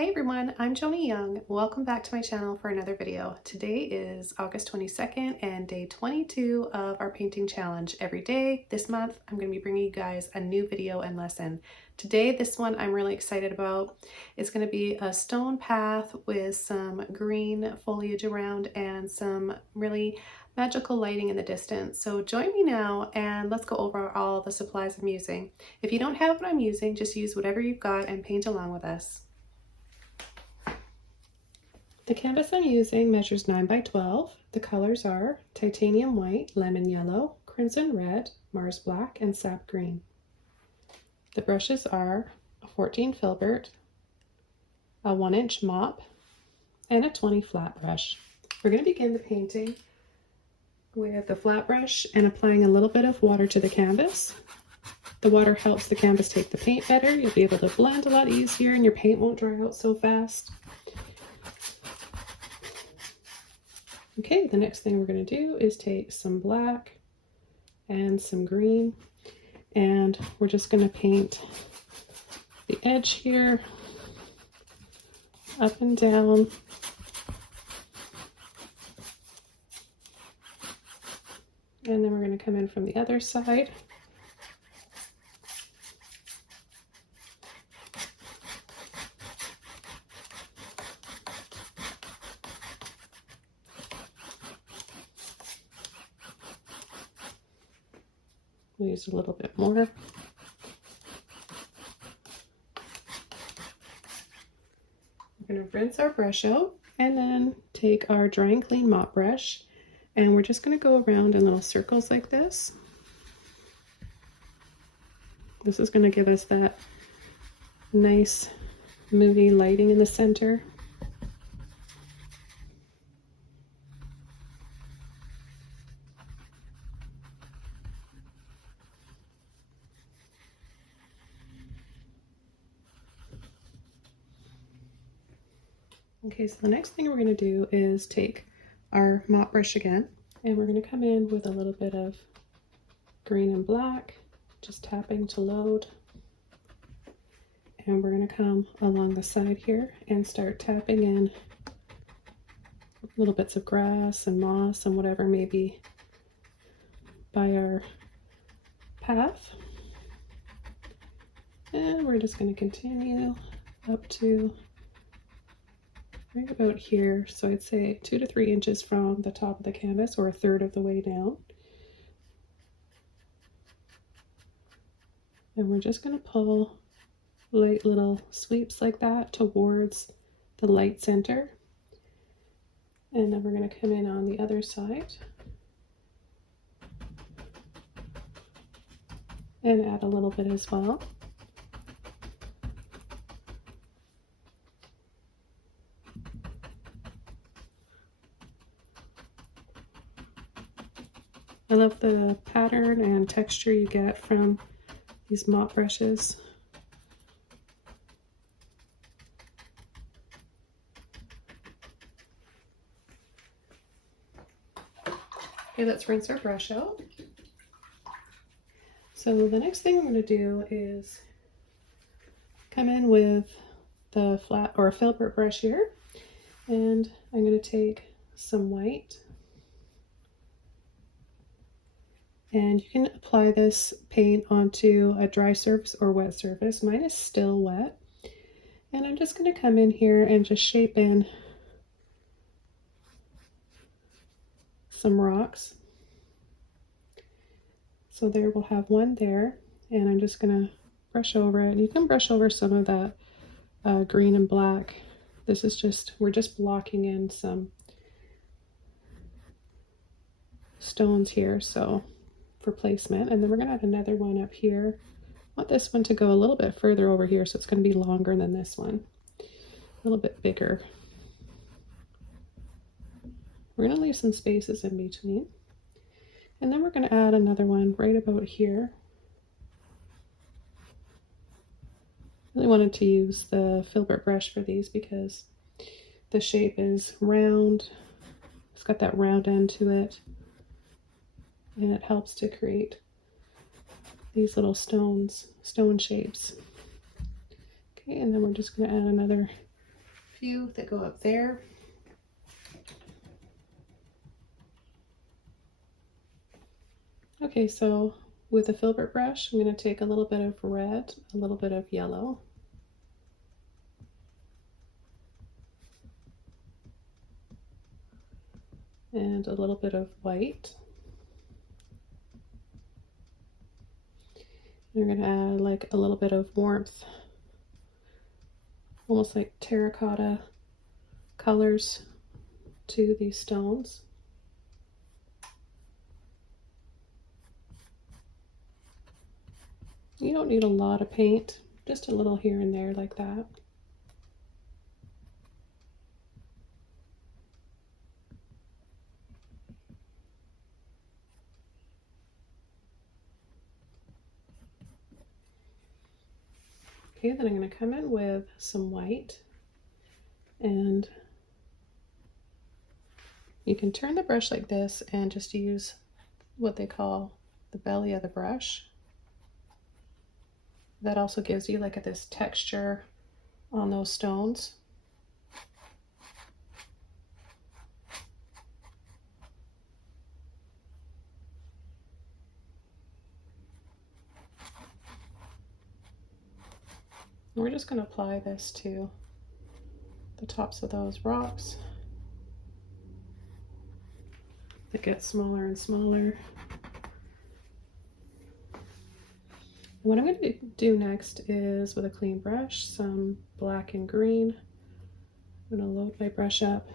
Hi everyone, I'm Joni Young. Welcome back to my channel for another video. Today is August 22nd and day 22 of our painting challenge. Every day this month, I'm going to be bringing you guys a new video and lesson. Today, this one I'm really excited about. It's going to be a stone path with some green foliage around and some really magical lighting in the distance. So join me now and let's go over all the supplies I'm using. If you don't have what I'm using, just use whatever you've got and paint along with us. The canvas I'm using measures 9 by 12. The colors are titanium white, lemon yellow, crimson red, Mars black, and sap green. The brushes are a 14 filbert, a 1-inch mop, and a 20 flat brush. We're going to begin the painting with the flat brush and applying a little bit of water to the canvas. The water helps the canvas take the paint better. You'll be able to blend a lot easier and your paint won't dry out so fast. Okay, the next thing we're going to do is take some black and some green, and we're just going to paint the edge here, up and down. And then we're going to come in from the other side. We'll use a little bit more. We're going to rinse our brush out and then take our dry and clean mop brush, and we're just going to go around in little circles like this. This is going to give us that nice movie lighting in the center. Okay, so the next thing we're going to do is take our mop brush again, and we're going to come in with a little bit of green and black, just tapping to load. And we're going to come along the side here and start tapping in little bits of grass and moss and whatever may be by our path. And we're just going to continue up to right about here, so I'd say 2 to 3 inches from the top of the canvas, or a third of the way down. And we're just going to pull light little sweeps like that towards the light center. And then we're going to come in on the other side and add a little bit as well. I love the pattern and texture you get from these mop brushes. Okay, let's rinse our brush out. So the next thing I'm going to do is come in with the flat or filbert brush here, and I'm going to take some white. And you can apply this paint onto a dry surface or wet surface. Mine is still wet. And I'm just going to come in here and just shape in some rocks. So there, we'll have one there. And I'm just going to brush over it. You can brush over some of that green and black. This is just, we're just blocking in some stones here, so for placement. And then we're going to add another one up here. I want this one to go a little bit further over here, so it's going to be longer than this one, a little bit bigger. We're going to leave some spaces in between, and then we're going to add another one right about here. Really wanted to use the filbert brush for these because the shape is round. It's got that round end to it, and it helps to create these little stone shapes. Okay, and then we're just going to add another few that go up there. Okay, so with a filbert brush, I'm going to take a little bit of red, a little bit of yellow, and a little bit of white. You're going to add like a little bit of warmth, almost like terracotta colors to these stones. You don't need a lot of paint, just a little here and there like that. Okay, then I'm going to come in with some white, and you can turn the brush like this and just use what they call the belly of the brush. That also gives you like this texture on those stones. We're just going to apply this to the tops of those rocks. It gets smaller and smaller. What I'm going to do next is, with a clean brush, some black and green. I'm going to load my brush up,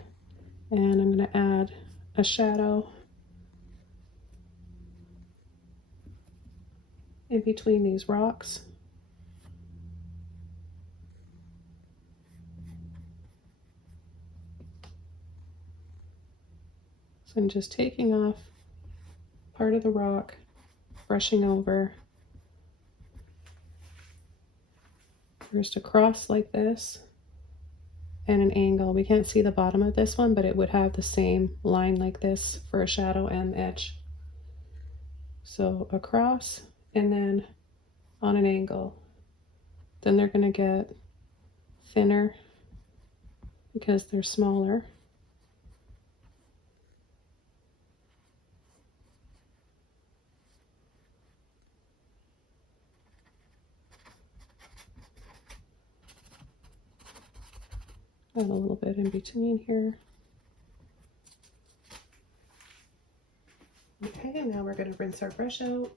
and I'm going to add a shadow in between these rocks. So I'm just taking off part of the rock, brushing over. First across like this, and an angle. We can't see the bottom of this one, but it would have the same line like this for a shadow and edge. So across, and then on an angle. Then they're going to get thinner because they're smaller. Add a little bit in between here. Okay, and now we're going to rinse our brush out.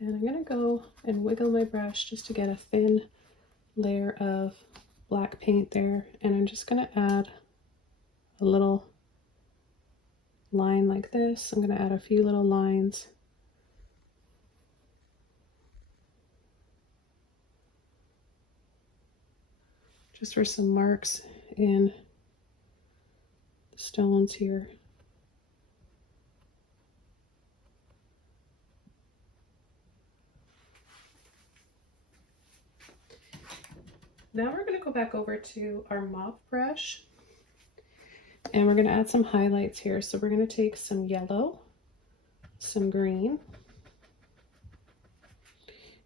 And I'm going to go and wiggle my brush just to get a thin layer of black paint there. And I'm just going to add a little line like this. I'm going to add a few little lines. Just for some marks in the stones here. Now we're going to go back over to our mop brush, and we're going to add some highlights here. So we're going to take some yellow, some green,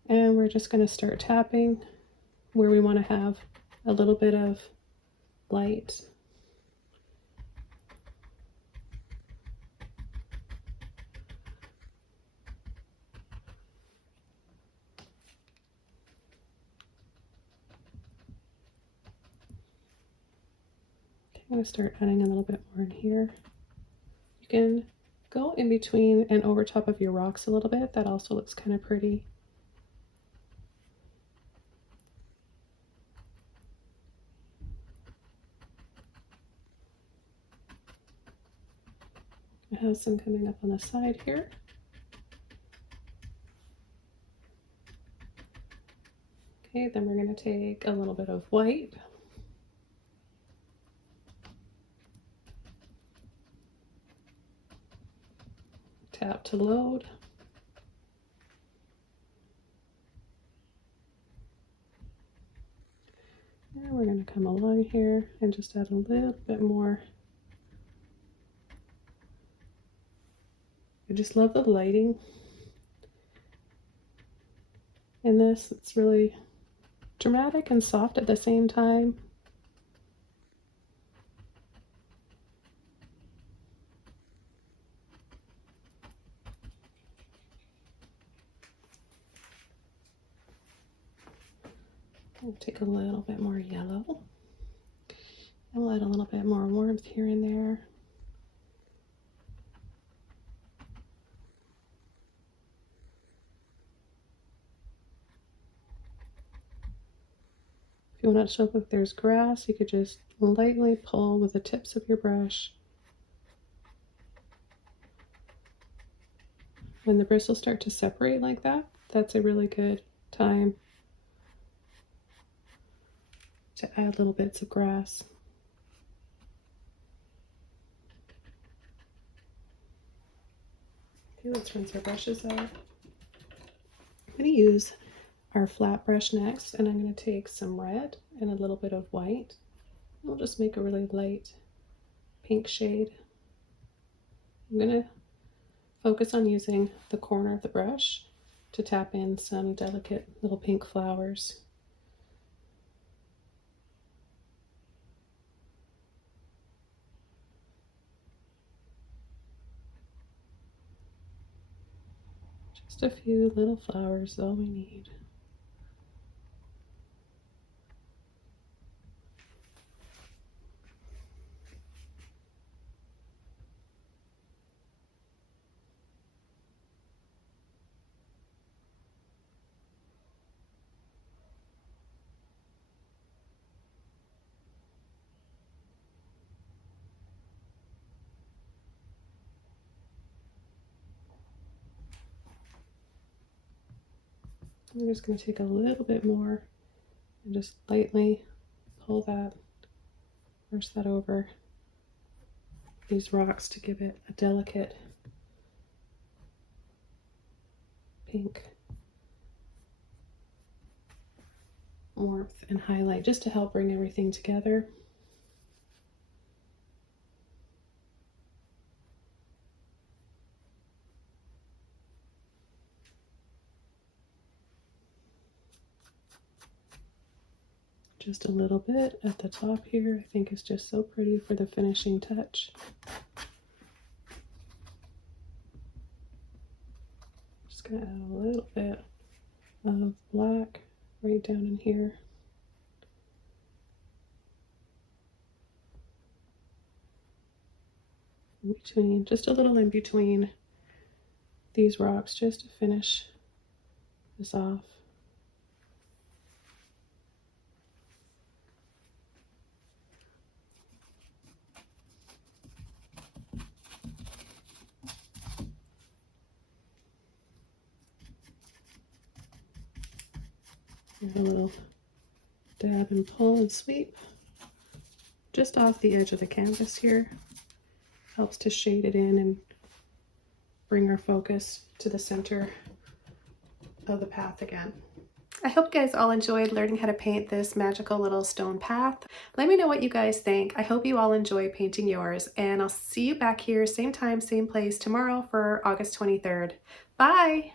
and we're just going to start tapping where we want to have a little bit of light. I'm going to start adding a little bit more in here. You can go in between and over top of your rocks a little bit. That also looks kind of pretty. I have some coming up on the side here. Okay, then we're going to take a little bit of white. Tap to load. And we're going to come along here and just add a little bit more. I just love the lighting in this. It's really dramatic and soft at the same time. We'll take a little bit more yellow. And we'll add a little bit more warmth here and there. If you want it to look like there's grass, you could just lightly pull with the tips of your brush. When the bristles start to separate like that, that's a really good time to add little bits of grass. Okay, let's rinse our brushes out. I'm going to use our flat brush next, and I'm going to take some red and a little bit of white. We'll just make a really light pink shade. I'm going to focus on using the corner of the brush to tap in some delicate little pink flowers. Just a few little flowers is all we need. I'm just going to take a little bit more and just lightly pull that, brush that over these rocks to give it a delicate pink warmth and highlight, just to help bring everything together. Just a little bit at the top here, I think is just so pretty for the finishing touch. Just gonna add a little bit of black right down in here. In between, just a little in between these rocks, just to finish this off. And a little dab and pull and sweep just off the edge of the canvas here. Helps to shade it in and bring our focus to the center of the path again. I hope you guys all enjoyed learning how to paint this magical little stone path. Let me know what you guys think. I hope you all enjoy painting yours, and I'll see you back here same time, same place tomorrow for August 23rd. Bye!